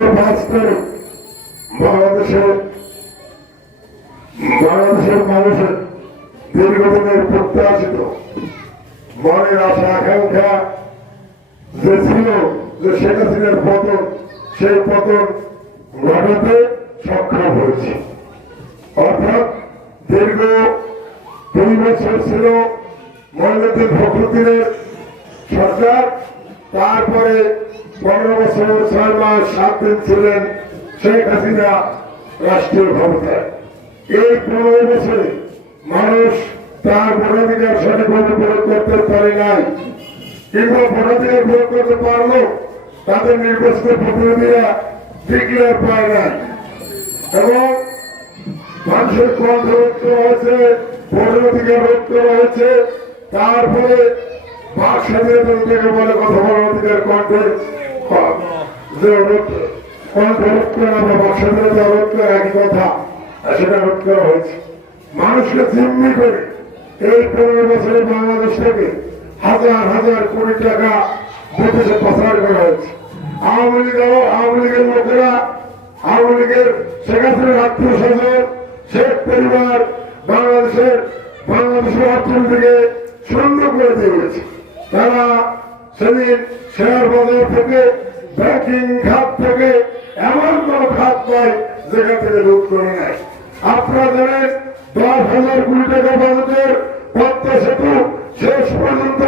তারিখ বাংলাদেশে বাংলাদেশের মানুষের দীর্ঘদিনের প্রত্যাশিত মনের আশা, আকাঙ্ক্ষা যে ছিল, যে শেখ হাসিনার পতন, সেই পতন ঘটাতে সক্ষম হয়েছে। অর্থাৎ দীর্ঘ দুই বছর ছিল মহিলাদের ফখরুদ্দিনের সরকার, তারপরে পনেরো বছর, ছয় মাস, সাত দিন ছিলেন শেখ হাসিনা রাষ্ট্রীয় ক্ষমতায়। এই পনেরো বছরে মানুষ তার ভোটাধিকার সঠিকভাবে প্রয়োগ করতে পারে নাই। কিংবা ভোটাধিকার প্রয়োগ করতে পারল তাদের নির্বাচিত প্রতিনিধিরা ডিক্লেয়ার পায় নাই। এবং মানুষের কণ্ঠ রোধ করা হয়েছে, ভোটের অধিকার রোধ করা হয়েছে। তারপরে বাক স্বাধীনতা বলে, কথা বলার অধিকার কণ্ঠের ক- যে একই কথা সেটা রোধ হয়েছে মানুষকে জিম্মি করে এই পনেরো বছরে বাংলাদেশ থেকে হাজার হাজার কোটি টাকা বিদেশে পাচার করা হয়েছে আওয়ামী লীগ আওয়ামী লীগের পরিবার বাংলাদেশের বাংলাদেশের অর্থনীতিকে শূন্য করে দিয়ে গেছে তারা শেয়ার বাজার থেকে ব্যাংকিং খাত থেকে এমন কোন খাত নয় যেখান থেকে লুট করে নেয়। আপনারা জানেন, দশ হাজার কোটি টাকা বাজেটের পদ্মা সেতু শেষ পর্যন্ত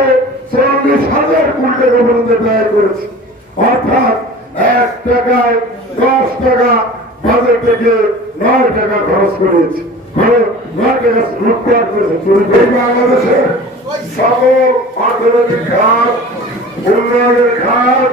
চল্লিশ হাজার কোটি টাকা পর্যন্ত ব্যয় করেছে। অর্থাৎ এক টাকায় দশ টাকা বাজেট থেকে নয় টাকা খরচ করেছে। বাংলাদেশের সকল অর্থনৈতিক খাত উন্নয়নের খাত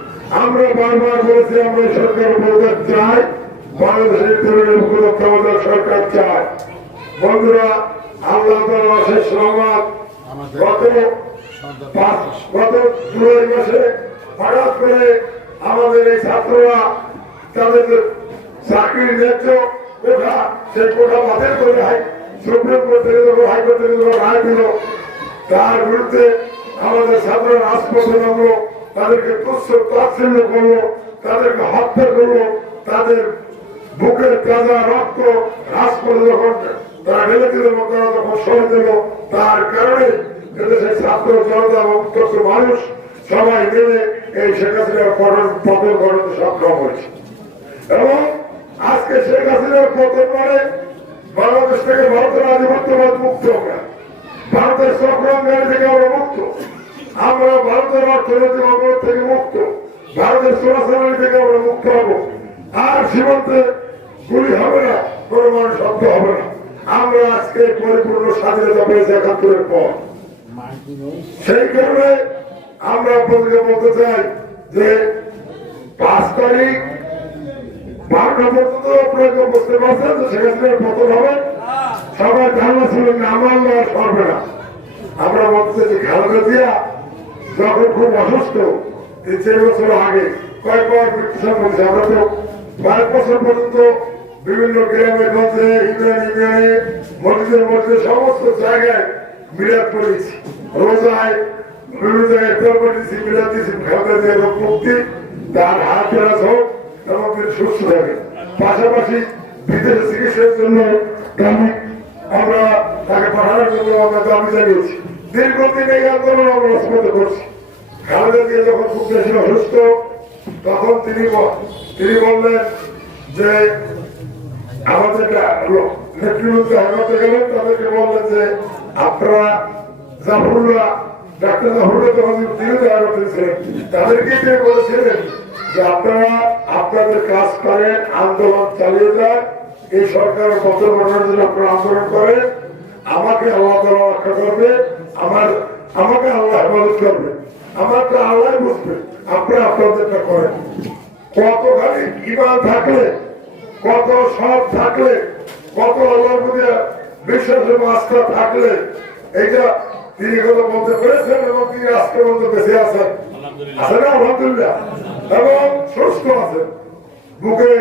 আমরা বারবার বলেছি, আমরা সরকার উপদেশ চাই, বাংলাদেশের তরুণের উপলব্ধ সরকার চায় বন্ধুরা, আল্লাহ তাআলা শেষ রহমান গত গত জুলাই মাসে হঠাৎ করে আমাদের এই ছাত্ররা তাদের চাকরির ন্যায্য কোঠা, সেই কোঠা বাতিল করে সুপ্রিম কোর্ট থেকে যখন হাইকোর্ট থেকে যখন রায় দিল, তার বিরুদ্ধে আমাদের ছাত্ররা রাজপথে নামলো। তাদেরকে তুচ্ছ তাচ্ছিল্য করল তাদেরকে হত্যা করল, তাদের বুকের কাজা রক্ত রাজপথে যখন তারা ঢেলে দিল এবং তারা যখন সরে দিল তার কারণে এদেশের ছাত্র জনতা এবং উত্তর মানুষ সবাই মিলে এই শেখ হাসিনার পতন পতন ঘটাতে সক্ষম হয়েছে। এবং আজকে শেখ হাসিনার পতন মানে বাংলাদেশ থেকে ভারতের আধিপত্যবাদ মুক্ত আমরা। ভারতের চক্রাঙ্গারি থেকে আমরা মুক্ত। আমরা ভারতের অর্থনৈতিক অবরোধ থেকে মুক্ত। ভারতের চোরাচালানি থেকে আমরা মুক্ত হব। আর সীমান্তে গুলি হবে না, কোনো মানুষ শব্দ হবে না। আমরা আজকে পরিপূর্ণ স্বাধীনতা পেয়েছি একাত্তরের পর। সেই কারণে আমরা আপনাদেরকে বলতে চাই যে পাঁচ তারিখ বারোটা পর্যন্ত আপনাকে বুঝতে পারছেন যে সেখানে পতন হবে। সবাই ধারণা ছিল নামাল আর সরবে না। আমরা বলতে যে খালেদা জিয়া। যখন খুব অসুস্থ তিন চার বছর আগে মৃত্যু বলছে আমরা তো কয়েক বছর পর্যন্ত বিভিন্ন গ্রামে গঞ্জে ইউনিয়ন, ইউনিয়নে, মসজিদের মধ্যে সমস্ত জায়গায় মিলাদ করেছি রোজায়, বিভিন্ন জায়গায় তোর করেছি মিলাদ দিয়েছি জিয়া রোগ মুক্তি। তার হাত ফেরাজ হোক এবং সুস্থ থাকে পাশাপাশি বিদেশে চিকিৎসার জন্য আমরা তাকে পাঠানোর জন্য আমরা দাবি জানিয়েছি। দীর্ঘদিন এই আন্দোলন আমরা রাজপথে করছি খালেদা দিয়ে যখন খুব বেশি অসুস্থ, তখন তিনি তিনি বললেন যে, আমাদের নেতৃবৃন্দ হাজতে গেলেন, তাদেরকে বললেন যে, আপনারা জাফরুল্লাহ, ডাক্তার জাফরুল্লাহ তখন তিনি দেখা করতেছিলেন তাদেরকেই তিনি বলেছিলেন যে, আপনারা আপনাদের কাজ করেন, আন্দোলন চালিয়ে যান, এই সরকারের পত্র জন্য আন্দোলন করেন, আমাকে আল্লাহ রক্ষা করবে আমার আমাকে আল্লাহ হেফাজত করবে। আমারটা আল্লাহ বুঝবে আপনারা আপনাদেরটা করেন। কতখানি ইমান থাকলে কত সব থাকলে কত আল্লাহর প্রতি বিশ্বাস এবং আস্থা থাকলে এইটা তিনি কথা বলতে পেরেছেন এবং তিনি আজকে পর্যন্ত বেঁচে আছেন। আছেন আলহামদুলিল্লাহ। এবং সুস্থ আছেন বুকে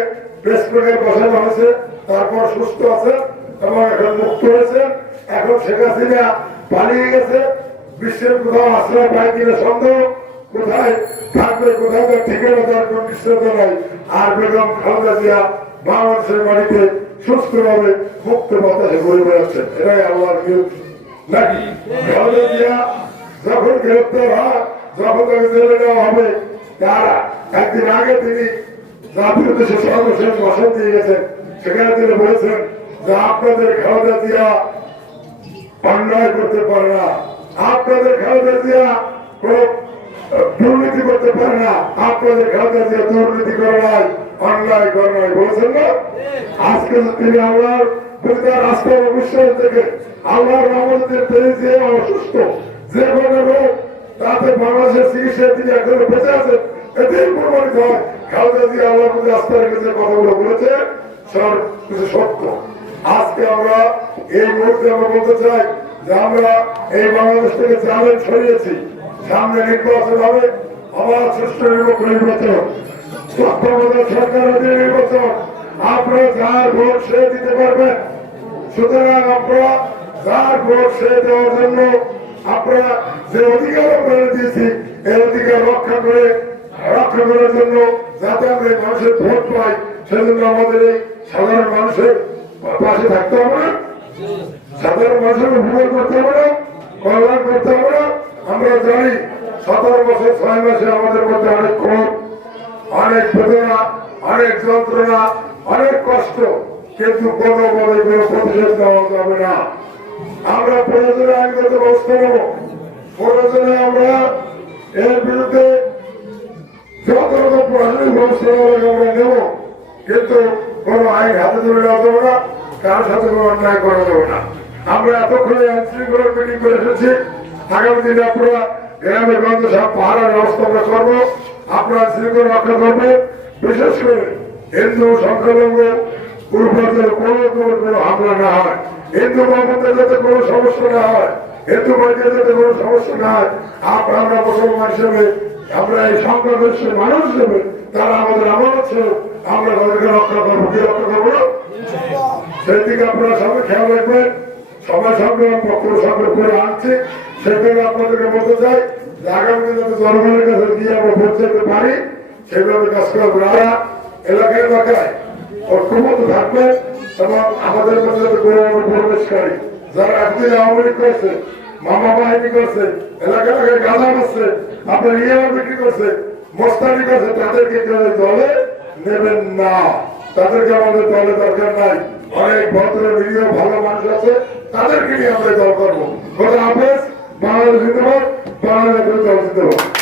প্রেসক্রিপের বসানো হয়েছে তারপর সুস্থ আছে এবং এখন মুক্ত হয়েছে। এখন শেখ হাসিনা পালিয়ে গেছে। বিশ্বের কোথাও আশ্রয় পায় কিনা সন্দেহ? কোথায়? থাকবে কোথায় তার ঠিকানা তার কোন নিশ্চয়তা নাই। আর বেগম খালেদা জিয়া বাংলাদেশের মাটিতে সুস্থভাবে মুক্ত বাতাসে ঘুরে বেড়াচ্ছেন। এটাই আল্লাহর নাকি? খালেদা জিয়া যখন গ্রেপ্তার হয়, যখন তাকে জেলে নেওয়া হবে, তারা একদিন আগে তিনি জাতীয় দেশে সর্বশেষ ভাষণ দিয়ে গেছেন। সেখানে তিনি বলেছেন যে আপনাদের খালেদা জিয়া অন্যায় করতে পারে না। আপনাদের খালেদা দুর্নীতি করতে পারে না। আপনাদের খালেদা দুর্নীতি করে নাই, অন্যায় করে নাই, বলেছেন না? আজকে তিনি আল্লাহর প্রতি তার আস্থা ও বিশ্বাস থেকে যে অসুস্থ, যে তাতে বাংলাদেশের তিনি এখন বেঁচে আছেন বলেছে, সব সত্য। আজকে আমরা এই মুহূর্তে আমরা বলতে চাই যে আমরা এই বাংলাদেশ থেকে চ্যালেঞ্জ ছড়িয়েছি। সামনে নির্বাচন হবে আবার সুষ্ঠু নির্বাচন নির্বাচন যার ভোট সে দিতে পারবেন সুতরাং আপনারা যার ভোট সে দেওয়ার জন্য আপনারা যে অধিকার আপনারা দিয়েছি, এই অধিকার রক্ষা করে, রক্ষা করার জন্য যাতে আমরা মানুষের ভোট পাই, সেজন্য আমাদের এই সাধারণ মানুষের পাশে থাকতে হবে সাধারণ মানুষের উপকার করতে হবে না, কল্যাণ করতে হবে না, আমরা জানি সতেরো বছর ছয় মাসে আমাদের মধ্যে অনেক ক্ষোভ অনেক বেদনা, অনেক যন্ত্রণা, অনেক কষ্ট, কিন্তু কোনো বলে কোনো প্রতিশোধ দেওয়া যাবে না। আমরা প্রয়োজনে আইনগত ব্যবস্থা নেব। প্রয়োজনে আমরা এর বিরুদ্ধে যত রকম প্রশাসনিক ব্যবস্থা নেওয়া আমরা নেব, কিন্তু কোনো আইন হাতে তুলে নেওয়া যাবে না, কারোর সাথে কোনো অন্যায় করা যাবে না। আমরা এতক্ষণে আইন শৃঙ্খলার মিটিং করে এসেছি আগামী দিনে আপনারা গ্রামে গঞ্জে সব পাহাড়ের ব্যবস্থা আমরা করব আপনারা শৃঙ্খলা রক্ষা করবে। বিশেষ করে হিন্দু সংখ্যালঘু পূর্বজের কোনো কোনো হামলা না হয়। হিন্দু বাবুদের যাতে কোনো সমস্যা না হয় হিন্দু ভাইদের যাতে কোনো সমস্যা না হয় আমরা মুসলমান হিসেবে আমরা এই সংখ্যাগরিষ্ঠ মানুষ হিসেবে তারা আমাদের আমানত ছিল আমরা তাদেরকে রক্ষা করব। কি রক্ষা করব? সেই দিকে আপনারা সবাই খেয়াল রাখবেন। সবাই সঙ্গে পক্ষ সঙ্গে করে আনছি সেখানে আপনাদেরকে বলতে চাই, আগামী যাতে জনগণের কাছে গিয়ে আমরা পৌঁছাতে পারি। সেভাবে কাজ আমরা এলাকায় এলাকায় ঐক্যবদ্ধ থাকবেন এবং আমাদের মধ্যে কোনো প্রবেশকারী। যারা একদিন আওয়ামী লীগ করছে, মামা বাহিনী করছে এলাকা এলাকায় গাঁজা করছে আপনার ইয়ে বিক্রি করছে, মোস্তানি করছে, তাদেরকে দলে নেবেন না। তাদেরকে আমাদের দলে দরকার নাই। অনেক ভদ্র নিরীহ ভালো মানুষ আছে, তাদেরকে নিয়ে আমরা দল করব আপনার বাংলাদেশ জিন্দাবাদ দল জিন্দাবাদ।